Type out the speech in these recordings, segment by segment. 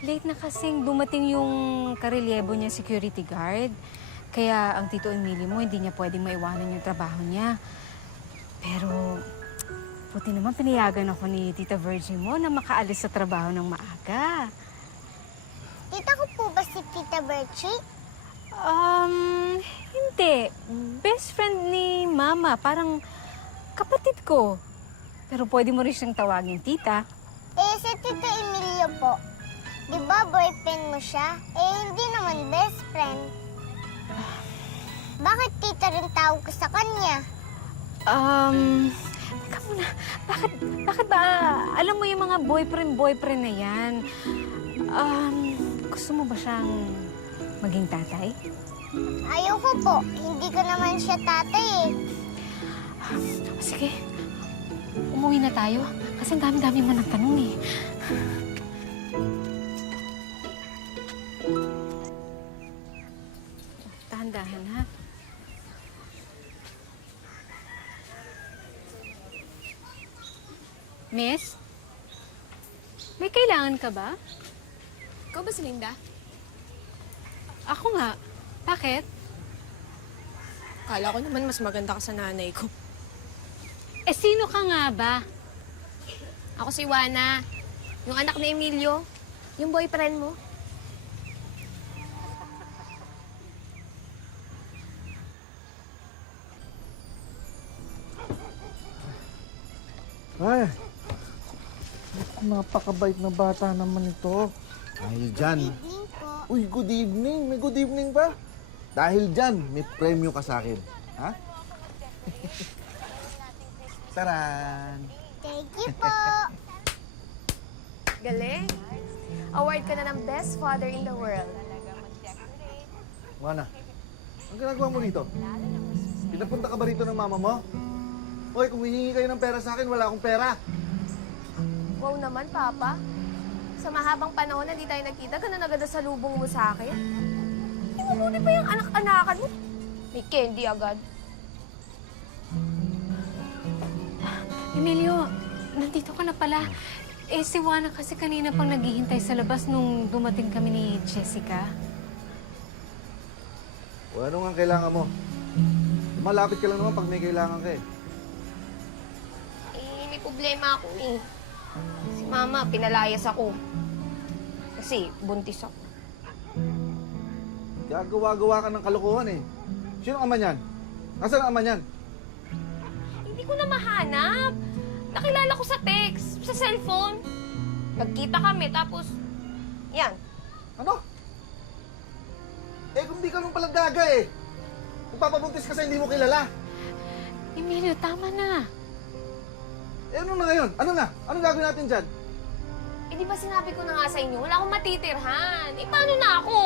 Late na kasing dumating yung karelyebo niya security guard. Kaya ang Tito Emilio mo, hindi niya pwedeng maiwanan yung trabaho niya. Pero, buti naman pinayagan ako ni Tita Virgie mo na makaalis sa trabaho ng maaga. Tita ko po ba si Tita Virgie? Hindi. Best friend ni Mama. Parang kapatid ko. Pero pwede mo rin siyang tawagin, Tita. Si Tito Emilio po. Di ba boyfriend mo siya? Hindi naman best friend. Bakit tita rin tawag ko sa kanya? Teka muna. Bakit ba, alam mo yung mga boyfriend na yan? Gusto mo ba siyang maging tatay? Ayoko po. Hindi ko naman siya tatay eh. Sige. Umuwi na tayo. Kasi ang dami-dami mo ng tanong eh. Dahan-dahan, ha? Miss? May kailangan ka ba? Ikaw ba si Linda? Ako nga. Bakit? Kala ko naman mas maganda ka sa nanay ko. Eh, sino ka nga ba? Ako si Juana, yung anak ni Emilio, yung boyfriend mo. Ay, napakabait na bata naman ito. Dahil dyan. Evening po. Uy, good evening. May good evening ba? Dahil dyan, may premyo ka sa akin. Ha? Taran! Thank you po. Galing. Award ka na ng Best Father in the World. Juana, ang ginagawa mo dito? Pinapunta ka ba rito ng mama mo? Hoy, kung hihingi kayo ng pera sa akin, wala akong pera. Wow naman, Papa. Sa mahabang panahon na di tayo nagkita, ganun agad sa lubong mo sa akin. Mabuti pa yung anak-anakan mo. May candy agad. Emilio, nandito ka na pala. Eh, si Juana kasi kanina pang naghihintay sa labas nung dumating kami ni Jessica. O ano nga kailangan mo? Malapit ka lang naman pag may kailangan ka eh. May problema ako eh. Si Mama, pinalayas ako. Kasi buntis ako. Gagawa-gawa ka ng kalokohan eh. Sino ang ama niyan? Nasaan ang ama niyan? Hindi ko na mahanap. Nakilala ko sa text, sa cellphone. Nagkita kami, tapos, yan. Ano? Eh kung di ka nung pala gaga eh. Kung papabuntis ka sa hindi mo kilala. Emilio, tama na. Eh ano na ngayon? Ano na? Anong gagawin natin dyan? Eh di ba sinabi ko na nga sa inyo, wala akong matitirhan. Eh paano na ako?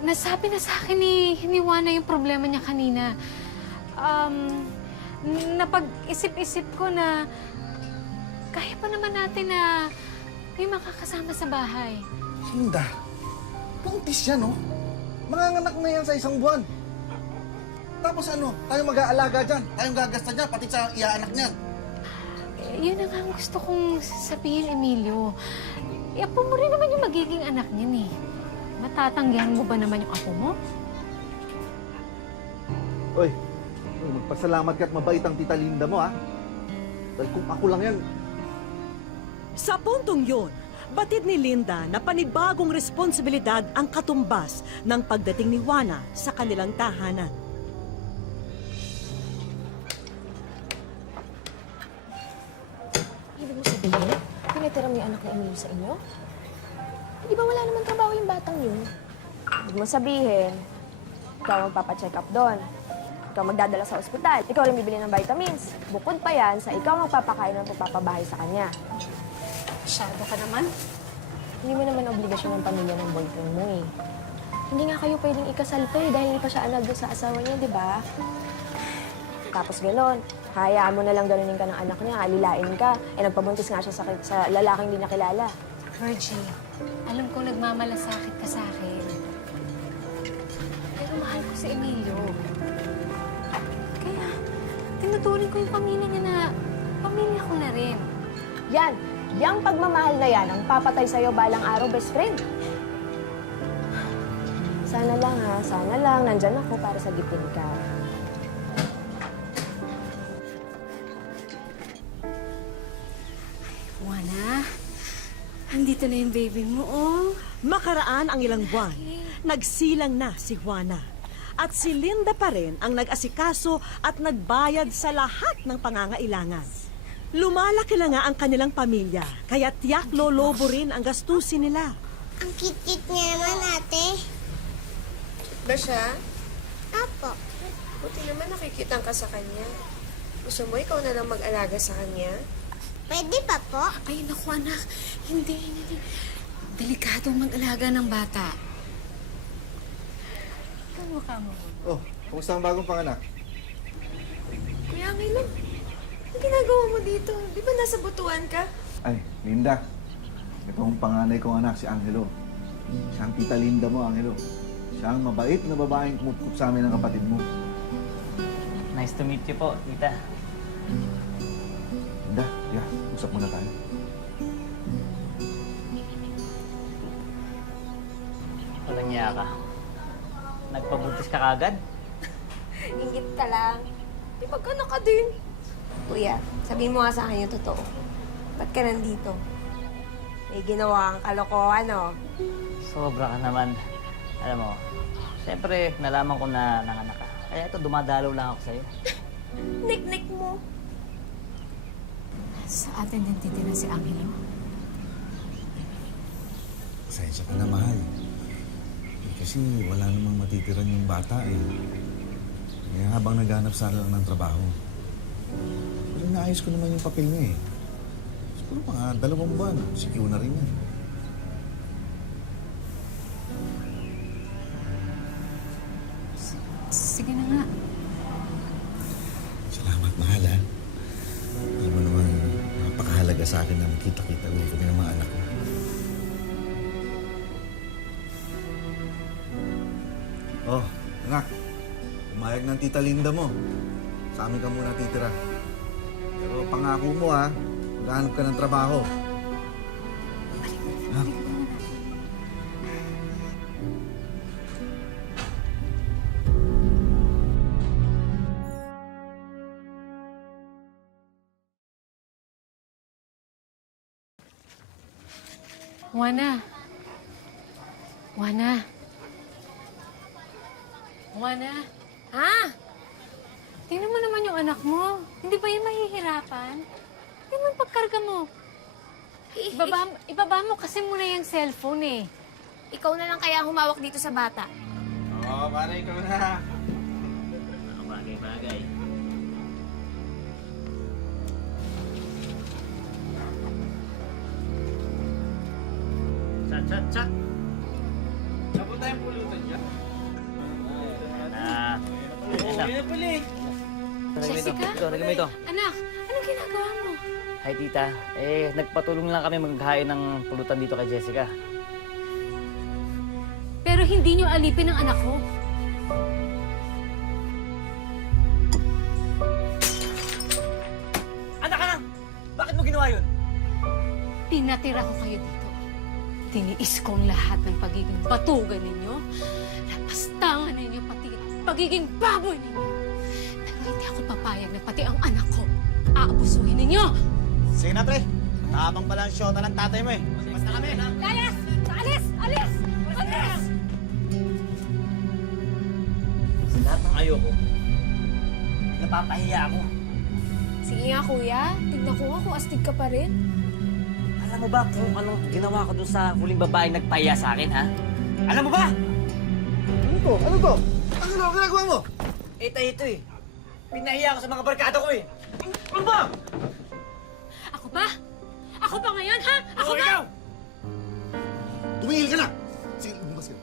Nasabi na sa akin ni Juana yung problema niya kanina. Napag-isip-isip ko na kaya pa naman natin na may makakasama sa bahay. Linda, buntis yan oh. Manganganak na yan sa isang buwan. Tapos ano, tayo mag-aalaga dyan. Tayong gagasta dyan, pati sa iaanak niyan. Yun na nga ang gusto kong sabihin, Emilio. Apo mo rin naman yung magiging anak niyan eh. Matatanggihan mo ba naman yung apo mo? Uy, magpasalamat ka at mabait ang tita Linda mo ha. Dahil kung ako lang yan, Sa puntong yun, batid ni Linda na panibagong responsibilidad ang katumbas ng pagdating ni Juana sa kanilang tahanan. Ibig mo sabihin, pinatira mo yung anak ni Emilio sa inyo? Di ba wala naman trabaho yung batang yun? Ibig mo sabihin, ikaw magpapacheck up doon. Ikaw magdadala sa ospital. Ikaw rin bibili ng vitamins. Bukod pa yan sa ikaw magpapakain ng pagpapabahay sa kanya. Masyado ka naman. Hindi mo naman obligasyon ng pamilya ng boyfriend mo eh. Hindi nga kayo pwedeng ikasal pa eh dahil hindi pa siya anak doon sa asawa niya, di ba? Tapos gano'n, hayaan mo na lang ganunin ka ng anak niya, alilain ka. Eh nagpabuntis nga siya sa lalaking hindi niya kilala. Virgie, alam ko nagmamalasakit ka sa akin. Pero mahal ko si Emilio. Kaya, tinuturing ko yung pamilya niya na pamilya ko na rin. Yan! Yang pagmamahal na yan ang papatay sa'yo balang araw, best friend. Sana lang ha, sana lang. Nandyan ako para sa gipin ka. Juana, andito na yung baby mo, oh. Makaraan ang ilang buwan, nagsilang na si Juana. At si Linda pa rin ang nag-asikaso at nagbayad sa lahat ng pangangailangan. Lumalaki na nga ang kanilang pamilya, kaya tiyak lolobo rin ang gastusin nila. Ang cute-cute niya naman, ate. Ba siya? Apo. Buti naman nakikitang ka sa kanya. Gusto mo ikaw na lang mag-alaga sa kanya? Pwede pa po? Ay, naku, anak. Hindi. Delikadong mag-alaga ng bata. Ano ka mo? Oh, kumusta ang bagong panganak? Kuya Angelo, ang ginagawa mo dito? Di ba nasa butuan ka? Ay, Linda. Ito ang panganay kong anak, si Angelo. Siya ang tita Linda mo, Angelo. Siya ang mabait na babaeng kumutkot sa amin ng kapatid mo. Nice to meet you po, tita. Linda, yeah, usap muna tayo. Walang niya ka. Nagpabuntis ka kagad? Ingit ka lang. Di ba ka ka din? Kuya, sabihin mo nga sa akin yung totoo. Ba't ka nandito? May ginawa kang kalokohan, no? Sobra ka naman. Alam mo, siyempre, nalaman ko na nanganak ka. Kaya ito, dumadalaw lang ako sa'yo. Nik-nik mo. Sa atin din titira si Angelo. Pasensya ka na, mahal. Kasi wala namang matitiran yung bata eh. Kaya habang naghanap sana lang ng trabaho. Pero naayos ko naman yung papel niya eh. Siguro mga 2 buwan, secure na rin yan. Sige na nga. Salamat, mahal ha. Alam mo naman, napakahalaga sa akin na magkita-kita ulit kami ng mga anak ko. Oh, anak. Umayag ng tita Linda mo. Sa amin ka muna titira. Pero pangako mo ha, maghanap ka ng trabaho. Ha? Juana. Juana. Juana. Ha? Tingnan mo naman yung anak mo. Hindi ba yung mahihirapan? Tingnan mo pagkarga mo. Ibaba mo kasi muna yung cellphone eh. Ikaw na lang kaya humawak dito sa bata. Oo, pare, ikaw na. Mga bagay-bagay. Chat. Tapos tayong pulutan niya. Jessica? Lagay mo ito. Anak, anong ginagawa mo? Hi, tita. Nagpatulong lang kami maghain ng pulutan dito kay Jessica. Pero hindi niyo alipin ang anak ko. Anak ka lang! Bakit mo ginawa yun? Pinatira ko kayo dito. Tiniis ko ang lahat ng pagiging batugan ninyo. Lapastangan ninyo, pati pagiging baboy ninyo. Pero hindi ako papayag na pati ang anak ko aabusuhin ninyo. Sige na, pre. Tamang pala ang shota ng tatay mo eh. Basta kami. Alis! Alis! Alis! Alis! Sa lahat ng ayoko, napapahiya ako. Sige nga, kuya. Tignan ko nga kung astig ka pa rin. Alam mo ba kung anong ginawa ko dun sa huling babaeng nagpahiya sa akin, ha? Alam mo ba? Ano to? Ano to? Ano ginagawa mo? Ito eh. Pinahiya ako sa mga barkada ko eh. Ano ba? Ako ba? Ako ba ngayon, ha? Ako ba? Ikaw! Tumingil ka na! Sige, bumas ka.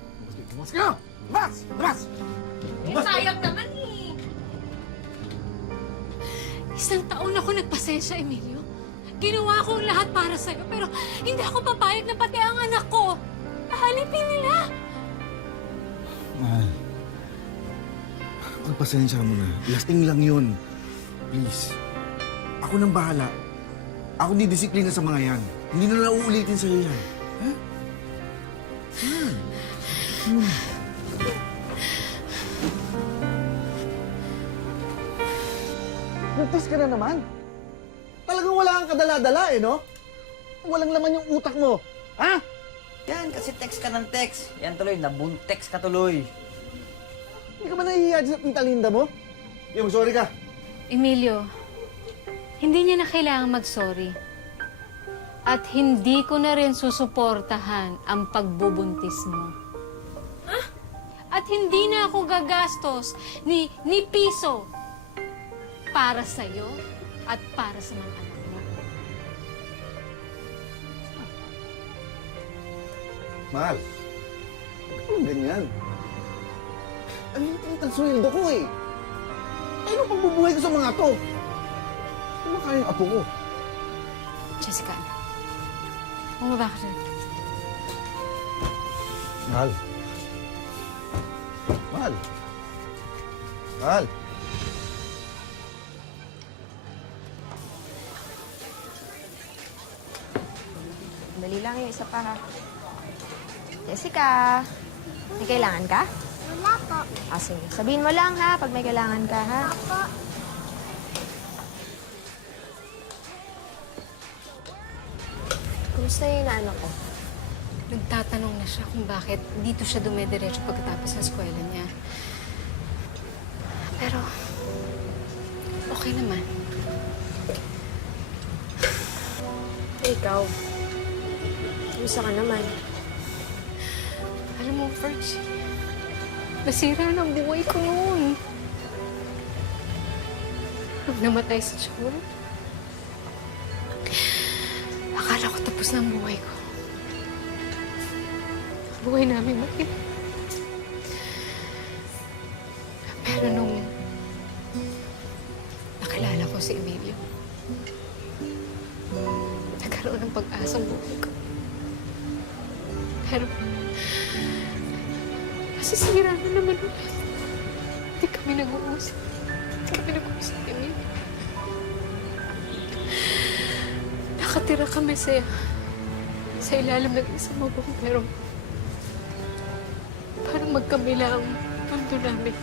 Bumas ka! Bumas! Bumas! Sayang naman eh. Isang taon ako nagpasensya, Emilio. Ginawa ko ang lahat para sa'yo, pero hindi ako papayag na pati ang anak ko. Nahalipin nila. Mahal. Magpasensya ka muna. Lasting lang yun. Please. Ako nang bahala. Ako didisiplina sa mga yan. Hindi na lang uulitin sa'yo yan. Ha? Yan. Buntis ka na naman. Talagang wala kang kadala-dala eh, no? Walang laman yung utak mo. Ha? Yan, kasi text ka ng text. Yan tuloy, nabuntex ka tuloy. Hindi ka ba nahihiya sa tita Linda mo? Yung, sorry ka. Emilio, hindi niya na kailangan mag-sorry. At hindi ko na rin susuportahan ang pagbubuntis mo. At hindi na ako gagastos ni piso para sa'yo at para sa mga anak mo. Mahal, huwag ka naman ganyan. Ang liit ang sweldo ko eh. Ano pang bubuhay ko sa mga to? Ano kaya yung apo ko? Jessica, bumaba ka dyan. Mahal. Mahal. Mahal. Dali lang yung isa pa, ha? Jessica, may kailangan ka? Wala po. Ah, sige. Sabihin mo lang, ha, pag may kailangan ka, ha? Apo. Kumusta yung anak ko? Nagtatanong na siya kung bakit dito siya dumediretso pagkatapos ng eskwela niya. Pero, okay naman. Ikaw, kumusta ka naman? Alam mo, Fergie, nasira na ang buhay ko noon. Nung namatay si Joel, akala ko tapos na ang buhay ko. Ang buhay namin mag-ina. Pero nung nakilala ko si Emilio, nagkaroon ng pag-asa ang buhay ko. Pero, nasisira na naman ulit. Hindi kami nag-uusap. Hindi kami nag-uusap, Emilio. Nakatira kami sa ilalim ng isang mabong, pero parang magkamila ang mundo namin.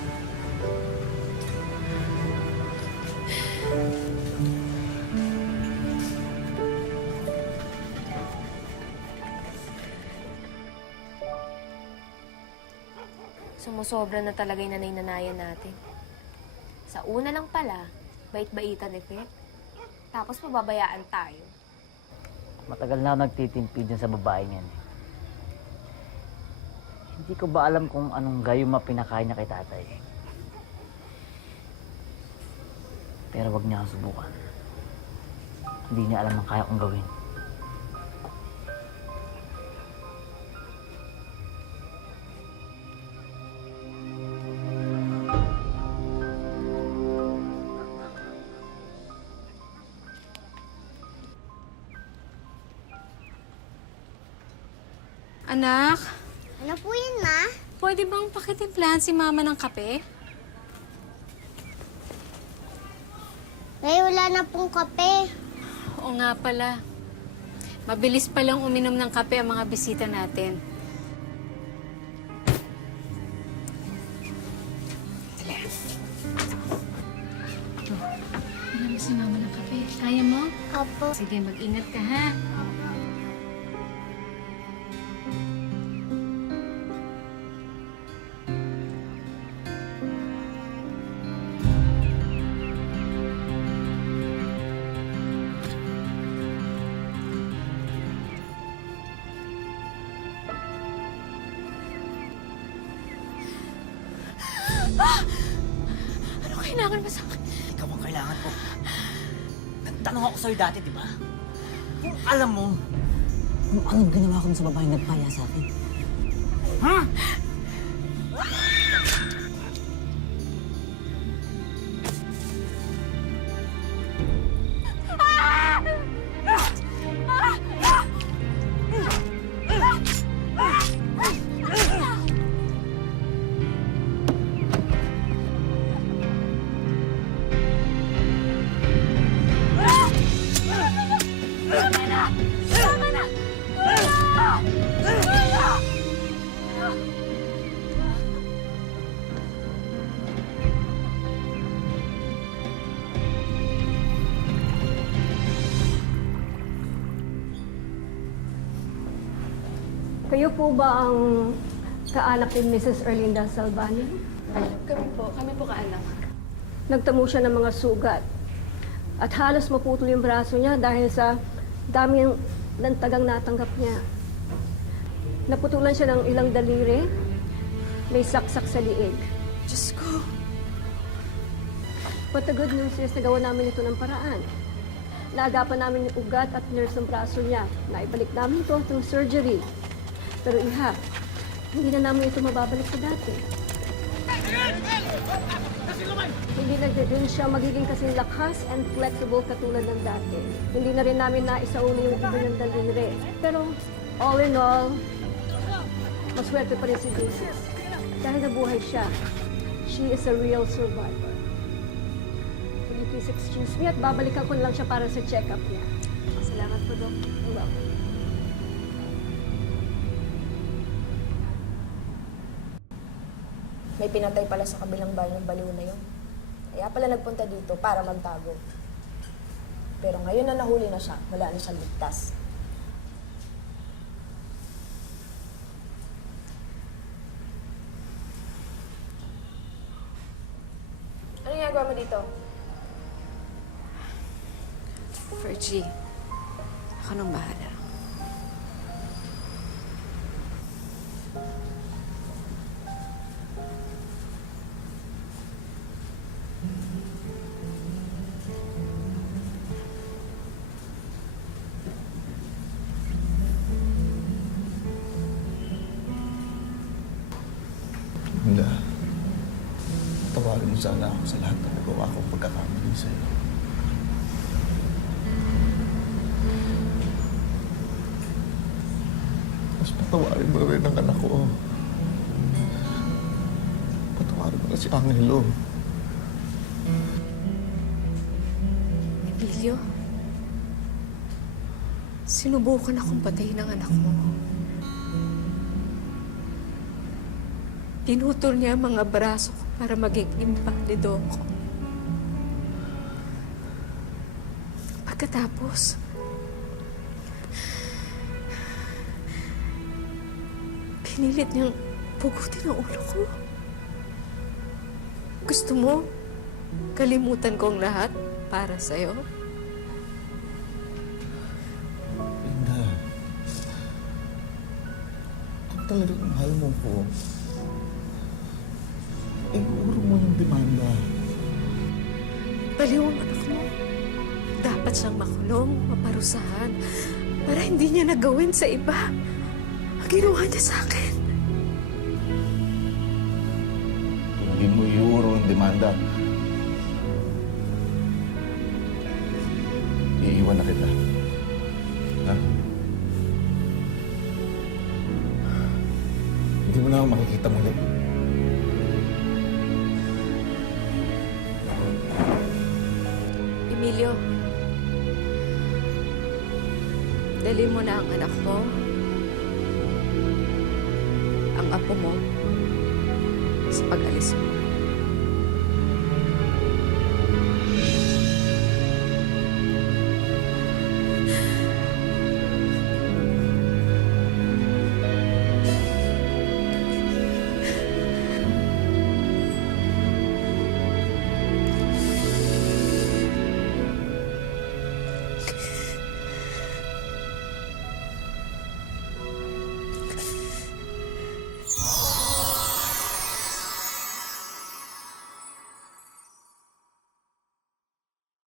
Sumusobra na talaga yung nanay-nanayan natin. Sa una lang pala, bait-baitan effect. Tapos pababayaan tayo. Matagal na ako nagtitimpi dyan sa babae niyan. Hindi ko ba alam kung anong gayuma pinakain niya kay tatay. Pero wag niya akong subukan. Hindi niya alam ang kaya kong gawin. Anak, Ano po yun, Ma? pwede bang pakitimplahan si Mama ng kape? May wala na pong kape. Oo nga pala. Mabilis palang uminom ng kape ang mga bisita natin. Dali. Uminom si Mama ng kape. Kaya mo? Opo. Sige, mag-ingat ka, ha? Ano kailangan mo sa akin? Ikaw ang kailangan ko. Nagtanong ako sa'yo dati, di ba? Kung alam mo, kung anong ginawa ko sa babae nagpaya sa akin. Ha? Kayo po ba ang kaanak ni Mrs. Erlinda Salvani? Kami po kaanak. Nagtamo siya ng mga sugat. At halos maputol yung braso niya dahil sa daming lantagang natanggap niya. Naputulan siya ng ilang daliri. May saksak sa liig. Diyos ko. But the good news is, nagawa namin ito ng paraan. Naagapan namin yung ugat at nerves ng braso niya. Naibalik namin ito through surgery. Pero iha, hindi na namin ito mababalik sa dati. Hindi na din siya magiging kasing lakas and flexible katulad ng dati. Hindi na rin namin naisauli yung iba ng daliri. Pero all in all, maswerte pa rin si Jesus. Dahil nabuhay siya, she is a real survivor. Will you please excuse me at babalikan ko na lang siya para sa check-up niya. Salamat po, Dok. You're welcome. May pinatay pala sa kabilang bahay ng baliw na yun. Kaya pala nagpunta dito para magtago. Pero ngayon na nahuli na siya, wala na siyang ligtas. Ano ginagawa mo dito? Fergie, ako nang bahala. Linda, tawarin mo sana ako sa lahat ng nagawa kong pagkakamali sa'yo. Tapos patawarin mo rin ang anak ko. Patawarin mo na si Angelo. Emilio, sinubukan akong patayin ng anak mo. Pinutol niya ang mga braso ko para maging imbalido ako. Pagkatapos, pinilit niyang pugutin ang ulo ko. Gusto mo, kalimutan ko ang lahat para sa'yo? Linda, kung talagang mahal mo ko, urong mo yung demanda. Baliw ang anak mo. Dapat siyang makulong, maparusahan, para hindi niya nagawin sa iba ang ginawa niya sa akin. Hindi mo iuro ang demanda. Iiwan na kita. Ha? Hindi mo na ako makikita muli. Emilio, dali mo na ang anak mo, ang apo mo, sa pag-alis mo.